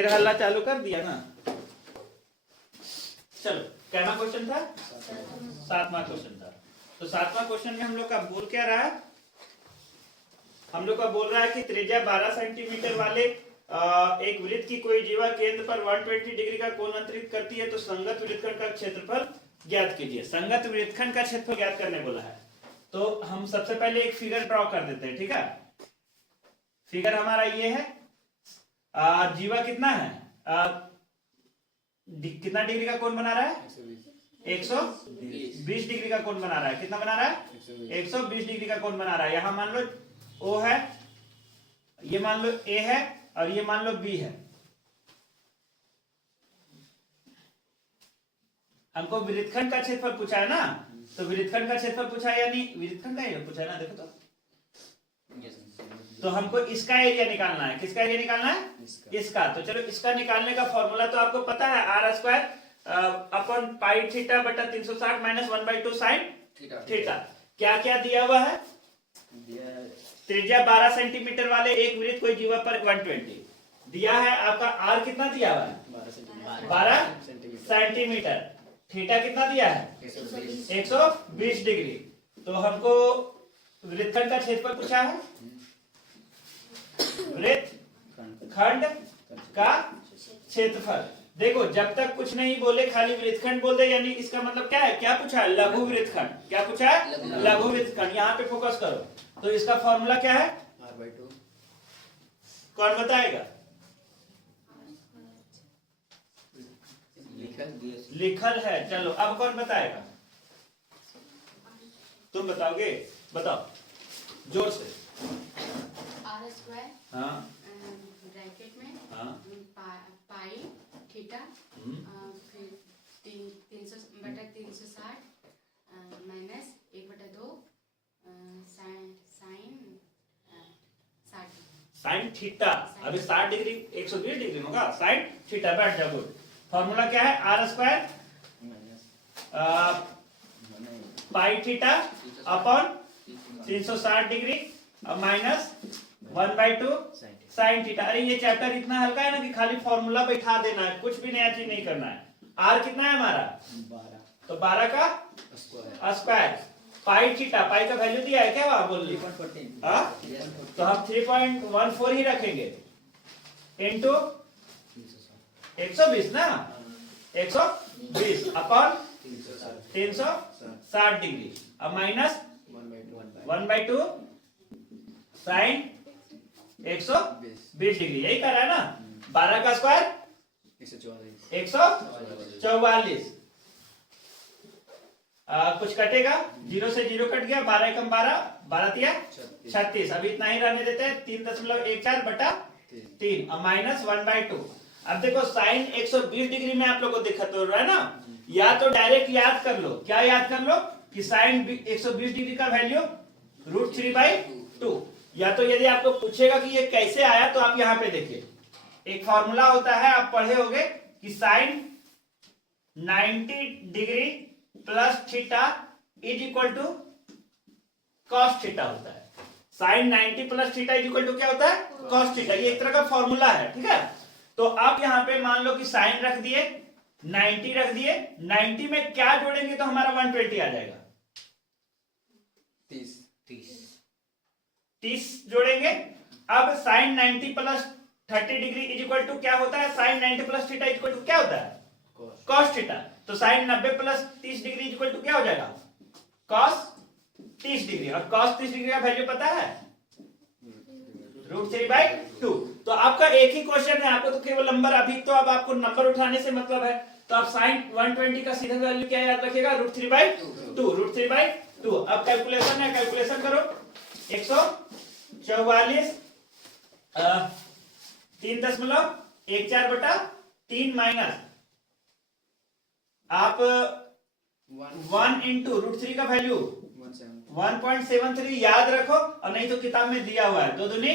फिर हल्ला चालू कर दिया ना। चलो क्या क्वेश्चन था? 7वां क्वेश्चन था। तो 7वां क्वेश्चन में हम लोग का बोल क्या रहा है? हम लोग का बोल रहा है कि त्रिज्या 12 सेंटीमीटर वाले एक वृत्त की कोई जीवा केंद्र पर 120 डिग्री का कोण अंतरित करती है, तो संगत वृत्तखंड का क्षेत्रफल ज्ञात कीजिए। संगत वृत्तखंड का क्षेत्रफल ज्ञात करने बोला है। तो हम सबसे पहले एक फिगर ड्रॉ कर देते हैं, ठीक है। फिगर हमारा ये है, जीवा कितना है, कितना डिग्री का कोण बना रहा है? 120 डिग्री का कोण बना रहा है। कितना बना रहा है? 120 डिग्री का कोण बना रहा है। यहां मान लो O है, ये मान लो A है और ये मान लो B है। हमको वृत्तखंड का क्षेत्रफल पूछा है ना, तो वृत्तखंड का क्षेत्रफल पूछा है, यानी वृत्तखंड का एरिया पूछा है ना। देखो तो हमको इसका एरिया निकालना है। किसका एरिया निकालना है? इसका। तो चलो इसका निकालने का फॉर्मूला तो आपको पता है, R square upon pi theta बटा 360 माइनस 1/2 साइन थीटा। क्या क्या दिया हुआ है? त्रिज्या 12 सेंटीमीटर वाले एक वृत्त कोई जीवा पर 120 दिया है। आपका आर कितना दिया हुआ है? 12 सेंटीमीटर। थीटा कितना दिया है? 120 डिग्री। तो हमको वृत्तखंड का क्षेत्रफल पूछा है, वृत्तखंड का क्षेत्रफल। देखो जब तक कुछ नहीं बोले खाली वृत्तखंड बोल दे, यानी इसका मतलब क्या है? क्या पूछा है? लघु वृत्तखंड। क्या पूछा है? लघु वृत्तखंड। यहाँ पे फोकस करो। तो इसका फॉर्मूला क्या है? r/2। कौन बताएगा? लिखल है। चलो अब कौन बताएगा? तुम बताओगे? बताओ जोर से। आर स्क्वायर, हाँ, ब्रैकेट में, हाँ, पाई थीटा, फिर 300/360 माइनस 1/2 साइन 60। Sign theta. अभी 60 डिग्री 120 डिग्री होगा। Sine theta. बैठ जाओ। गुड। फॉर्मूला क्या है? R square pi theta upon 360 degree minus 1/2 sine theta. अरे ये चैप्टर इतना हल्का है ना कि खाली फॉर्मूला बैठा देना है, कुछ भी नया चीज नहीं करना है। आर कितना है हमारा? 12। तो 12 का स्क्वायर पाई थीटा। पाई का वैल्यू दिया है क्या? वहां बोल ली। तो हम 3.14 ही रखेंगे इंटू 120 ना, 120 अपॉन 360 डिग्री। अब माइनस 1/2 साइन 120 डिग्री। यही कर रहा है ना। 12 का स्क्वायर 144। कुछ कटेगा? 0 से 0 कट गया। 12 एकम 12, 12 तिया 36। अभी इतना ही रहने देते हैं। 3.14 बटा 3 और माइनस 1/2। अब देखो साइन 120 डिग्री में आप लोग को दिक्कत हो रहा है ना, या तो डायरेक्ट याद कर लो। क्या याद कर लो? कि साइन 120 डिग्री का वैल्यू √3/2। या तो यदि आपको पूछेगा कि ये कैसे आया, तो आप यहां पे देखिए, एक फॉर्मूला होता है, आप पढ़े होंगे कि sine 90 degree plus theta is equal to cos theta होता है। Sine 90 plus theta is equal to क्या होता है? Cos theta. ये एक तरह का फॉर्मूला है, ठीक है। तो आप यहां पे मान लो कि साइन रख दिए, 90 रख दिए। 90 में क्या जोड़ेंगे तो हमारा 120 आ जाएगा? 30 जोड़ेंगे। अब sine 90 plus 30 degree is equal to क्या होता है? Sine 90 plus theta is equal to क्या होता है? Cos theta. तो sine 90 plus 30 degree is equal to क्या हो जाएगा? Cos 30 degree. और कॉस 30 डिग्री का वैल्यू पता है? √3/2। तो आपका एक ही क्वेश्चन है, आपको तो केवल नंबर, अभी तो अब आपको नंबर उठाने से मतलब है। तो आप साइन 120 का सीधा वैल्यू क्या याद रखेगा? √3/2। अब कैलकुलेशन है, कैलकुलेशन करो। 144 3.14 बटा 3 माइनस आप 1 इंटू √3 का वैल्यू 1.73 याद रखो, और नहीं तो किताब में दिया हुआ है। 2 दूनी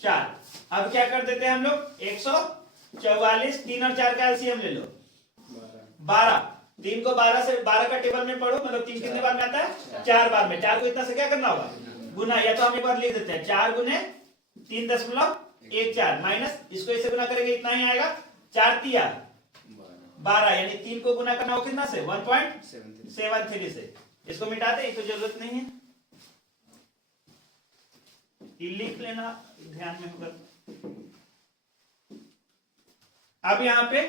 4। अब क्या कर देते हैं हम लोग? 144, 3 और 4 का एलसीएम ले लो, 12। 3 को 12 से 12 का टेबल में पढ़ो, मतलब 3 कितने बार में आता है? 4 बार में। 4 को इतना से क्या करना होगा? गुना। या तो हम एक बार लिख देते हैं, 4 गुने 3.14 एक 4 माइनस इसको इसे गुना करेंगे इतना ही आएगा, 4 तिया 12, यानी 3 को गुना करना हो कितना से 1.73 से। इसको मिटा दे, तो जरूरत नहीं है, ये लिख लेना ध्यान में होगा। अब यहाँ पे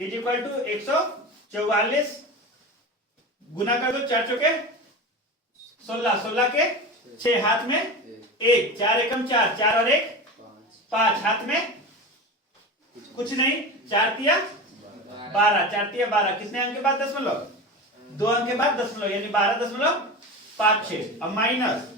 इज इक्वल टू 144 गुना कर दो, 4 चौके 16, 16 के 6 हाथ में 1, 4 एकम 4, 4 और 1 5 हाथ में कुछ नहीं, 4 तिया 12, 4 तिया 12, कितने अंक के बाद दशमलव, 2 अंक के बाद दशमलव, यानी 12.56। अब माइनस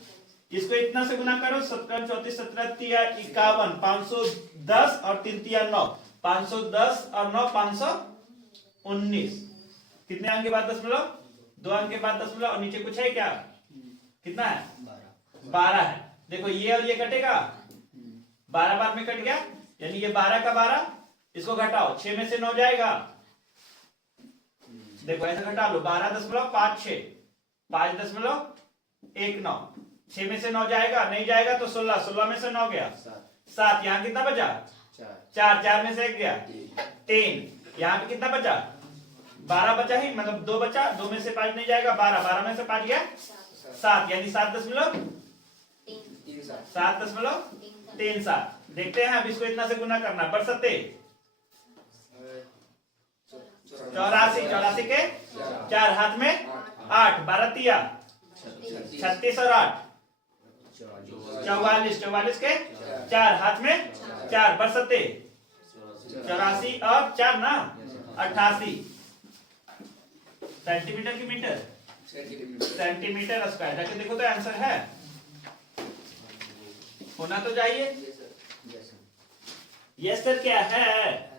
इसको इतना से गुना करो, 17 34 17 तिया 51, 510 और 3 तिया 9, 510 और 9 519, कितने अंक के बाद दशमलव, 2 अंक के बाद दशमलव, और नीचे कुछ है क्या, कितना है 12 है। देखो ये और ये कटेगा, 12 बार में कट गया, यानी ये 12 का 12, इसको घटाओ, 6 में से 9 जाएगा, देखो ऐसे घटा लो, 12.56, 5.19, 6 में से 9 जाएगा, नहीं जाएगा तो 16, 16 में से 9 गया 7, यहाँ कितना बचा 4, 4 में से 1 गया 3, यहाँ पे कितना बचा 12 बचा ही, मतलब 2 बचा, 2 में से 5 नहीं जाएगा, 12, 12 में से 5 गया 7, यानी 7.37। देखते हैं अब इसको इतना से गुना करना, बरसते 84, 84 के 4 हाथ में 8, 12 तिया 36 और 8 44, 44 के 4 हाथ में 4, बरसते 84 और 4 ना 88 सेंटीमीटर की मीटर, सेंटीमीटर स्क्वायर। जाके देखो तो आंसर है, होना तो चाहिए। यस सर क्या है